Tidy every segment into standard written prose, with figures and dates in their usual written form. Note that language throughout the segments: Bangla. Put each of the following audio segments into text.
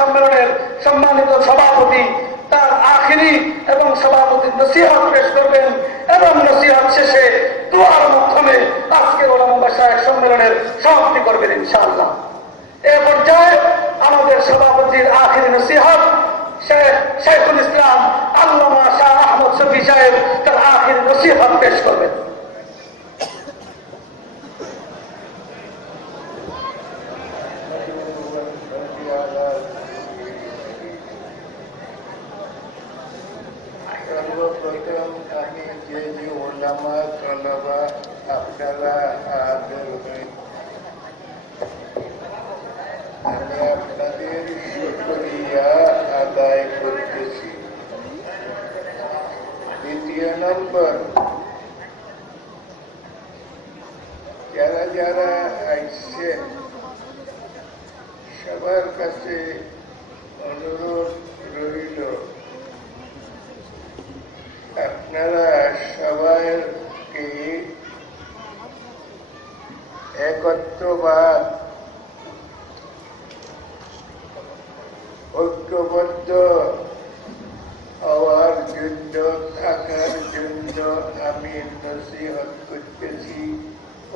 সম্মেলনের সম্মানিত সভাপতি তার আখিরি এবং সভাপতির নসিহত পেশ করবেন এবং নসিহত শেষে দোয়ার মাধ্যমে আজকের ওলামা মাশায়েখ সম্মেলনের সমাপ্তি করবেন ইনশাআল্লাহ। এ পর্যায়ে আমাদের সভাপতির আখিরি নসিহত শেখুল ইসলাম আল্লামা শাহ আহমদ শফি সাহেব তার আখিরি নসিহত পেশ করবেন। সর্বপ্রথম আমি যে ওলামা তলাবা আপনারা হাজির হয়ে আমি আপনাদের শুকরিয়া আদায় করতেছি। দ্বিতীয় নম্বর, যারা যারা আসছেন সবার কাছে অনুরোধ রইল আপনারা সবাইকে একত্রবাদ ঐক্যবদ্ধ হওয়ার জন্য থাকার জন্য আমি নসিহত করতেছি,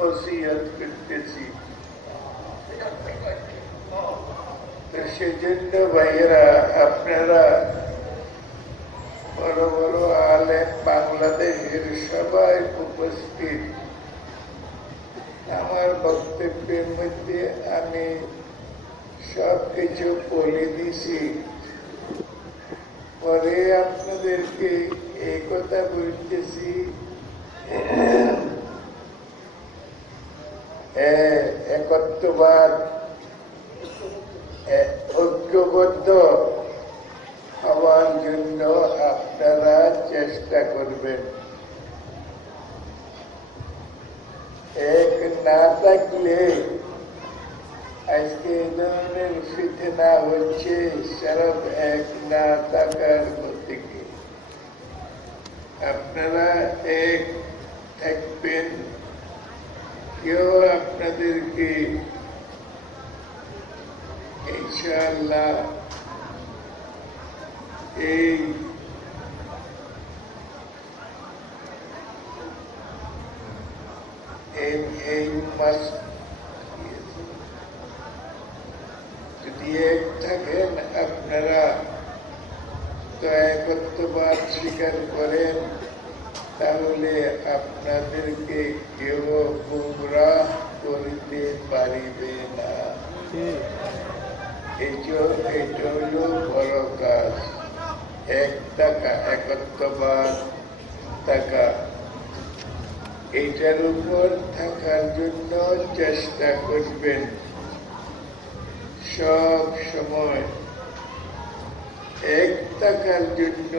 ওসিয়ত করতেছি। তো সেজন্য ভাইয়েরা আপনারা বড় বড় আলেম বাংলাদেশের সবাই উপস্থিত। আমার বক্তব্যের মধ্যে আমি সবকিছু বলে দিছি, পরে আপনাদেরকে এই কথা বলতেছি, একত্রবাদ ঐক্যবদ্ধ হওয়ার জন্য আপনারা চেষ্টা করবেন। এক না থাকলে আজকে এই ধরনের ফিতনা হচ্ছে, সরব এক না থাকার থেকে আপনারা এক থাকবেন। কেউ আপনাদেরকে ইনশাআল্লাহ এই মাস যদি এক থাকেন আপনারা তো একত্রবাদ স্বীকার করেন, তাহলে আপনাদেরকে কেউ গুমরাহ করিতে পারিবে না। এটা হল বড় কাজ। এক টাকা একত্রবাদ টাকা এইটার উপর থাকার জন্য চেষ্টা করবেন সব সময়। এক টাকার জন্য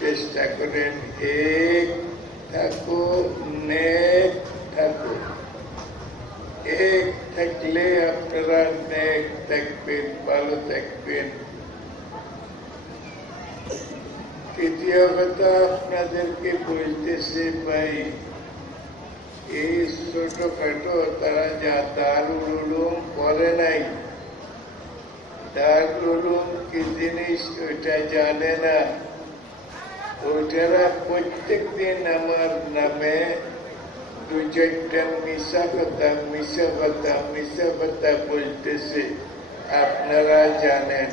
চেষ্টা করেন, এক থাকো, নেক থাকো। এক থাকলে আপনারা নেক থাকবেন, ভালো থাকবেন। তৃতীয় কথা আপনাদেরকে বলতেছে ভাই, এই ছোটখাটো তারা যা দারুল উলুম করে নাই, দারুল উলুম কি জিনিস ওইটা জানে না, ওইটারা প্রত্যেক দিন আমার নামে দু চারটা মিশা কথা বলতেছে। আপনারা জানেন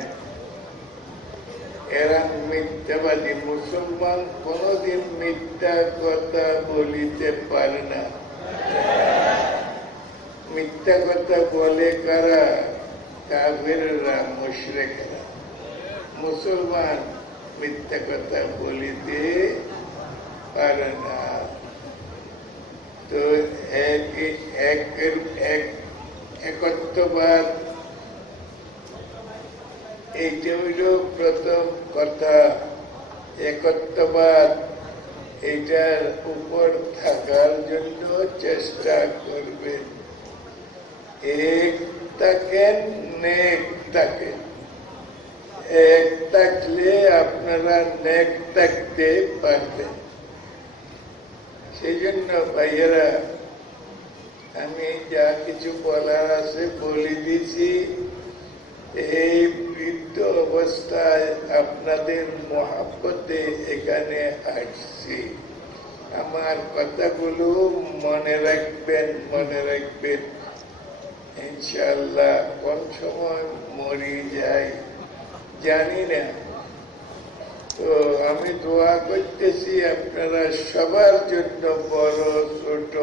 এরা মিথ্যাবাদী। মুসলমান কোনদিন মিথ্যা কথা বলিতে পারে না। মিথ্যা কথা বলে কারা? কাফেররা, মুশরিকরা। মুসলমান মিথ্যা কথা বলিতে পারে না। তো একত্রবাদ এইটা হইল প্রথম কথা। একত্রবাদ এইটার উপর থাকার জন্য চেষ্টা করবেন। এক থাকেন, নেক থাকেন। এক থাকলে আপনারা নেক থাকতে পারবেন। সেই জন্য ভাইয়েরা আমি যা কিছু বলার আছে বলে দিছি। এই বৃদ্ধ অবস্থায় আপনাদের মহাব্বতে এখানে আসছি। আমার কথাগুলো মনে রাখবেন, মনে রাখবেন। ইনশাআল্লাহ কোন সময় মরি যাই জানি না, তো আমি দোয়া করতেছি আপনারা সবার জন্য, বড় ছোট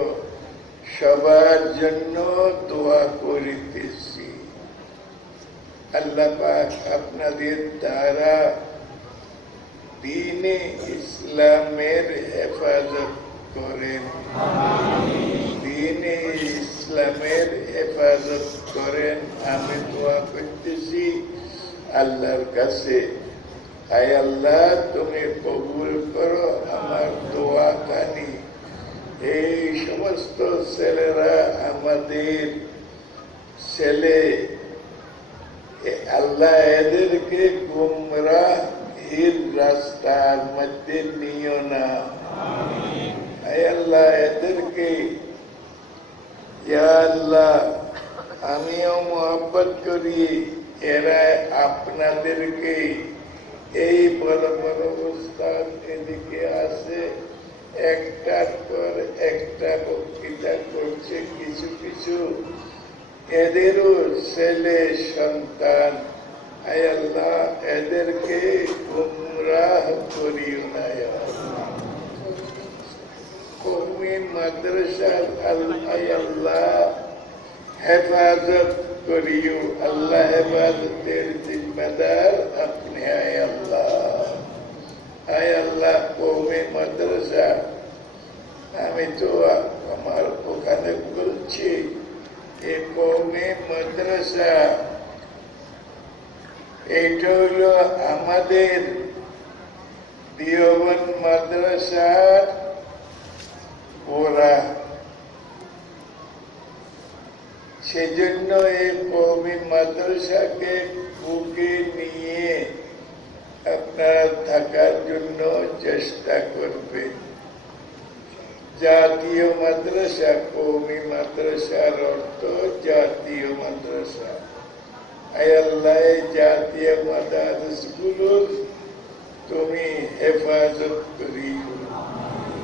সবার জন্য দোয়া করিতেছি। আল্লাহ পাক আপনাদের দ্বারা দ্বীনে ইসলামের হেফাজত করেন, দ্বীনে ইসলামের হেফাজত করেন। আমি দোয়া করতেছি আল্লাহর কাছে, আয় আল্লাহ তুমি কবুল করো আমার দোয়া খানি। এই সমস্ত ছেলেরা আমাদের ছেলে, আল্লাহ এদেরকে গুমরাহির রাস্তার মধ্যে নিও না। আয় আল্লাহ এদেরকে, ইয়া আল্লাহ আমিও মোহাব্বত করি, এরা আপনাদেরকে এই বড় বড় অবস্থান এদিকে আসে, একটার পর একটা বক্তৃতা করছে, কিছু কিছু এদেরও ছেলে সন্তান। আয় আল্লাহ এদেরকে গুমরাহ করিও না। কওমি মাদ্রাসার আয় আল্লাহ হেফাজত করিও। আল্লাহ হেফাজতের জিম্মেদার আপনি। আয় আল্লাহ, আয় আল্লাহ কওমি মাদ্রাসা, আমি তো আমার ওখানে বলছি, এই কওমি মাদ্রাসা এইটা হলো আমাদের দেওবন্দ মাদ্রাসার ওরা, সেজন্য এই কওমি মাদ্রাসাকে বুকে নিয়ে আপনারা থাকার জন্য চেষ্টা করবেন। জাতীয় মাদ্রাসা, কওমি মাদ্রাসার অর্থ জাতীয় মাদ্রাসা। আয় আল্লাহ জাতীয় মাদ্রাসাগুলোর তুমি হেফাজত করিও,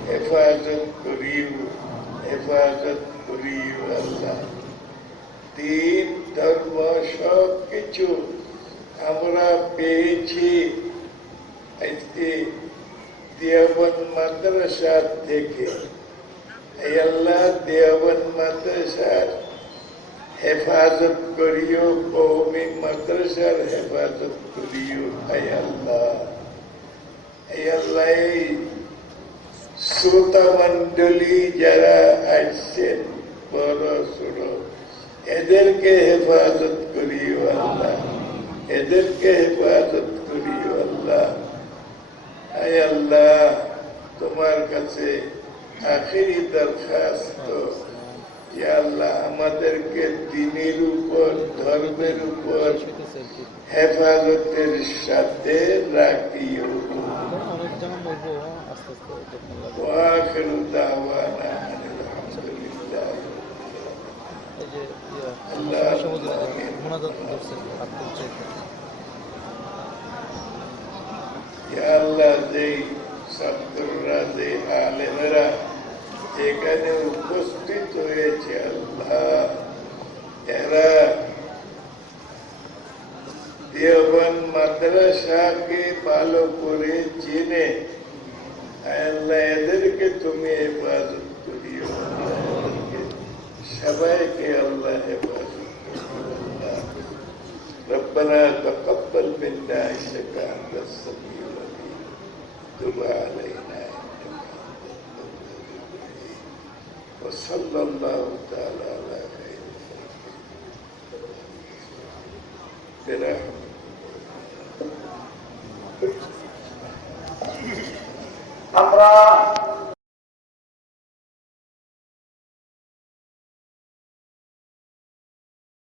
হেফাজত করিও, হেফাজত করিও। আল্লাহ দিন ধর্ম সব কিছু আমরা পেয়েছি আজকে দেওবন্দ মাদ্রাসা থেকে। আল্লাহ দেওবন্দ মাদ্রাসার হেফাজত করিও, কওমি মাদ্রাসার হেফাজত করিও। আয় আল্লাহ, আয় আল্লাহ এই শ্রোতা মন্ডলী যারা আসছেন বড় ছোট, এদেরকে হেফাজত করিও আল্লাহ, এদেরকে হেফাজত করিও আল্লাহ। আয় আল্লাহ তোমার কাছে আখিরি দরখাস্ত, ইয়া আল্লাহ আমাদেরকে দ্বীনের উপর, ধর্মের উপর হেফাজতের সাথে রাখিও। ওয়া আখিরু দাওয়ানা আলহামদুলিল্লাহ। আল্লাহ যে ছাত্ররা, যে আলেমেরা এখানে উপস্থিত হয়েছে, আল্লাহ এরা দেওবন্দ মাদ্রাসাকে ভালো করে চিনে। আল্লাহ এদেরকে তুমি হেফাজত করিও, সবাইকে আল্লাহ হেফাজত করিও। ربنا تقبل منا انك انت السميع العليم تب علينا انك انت التواب الرحيم وصلى الله تعالى على خير আমরা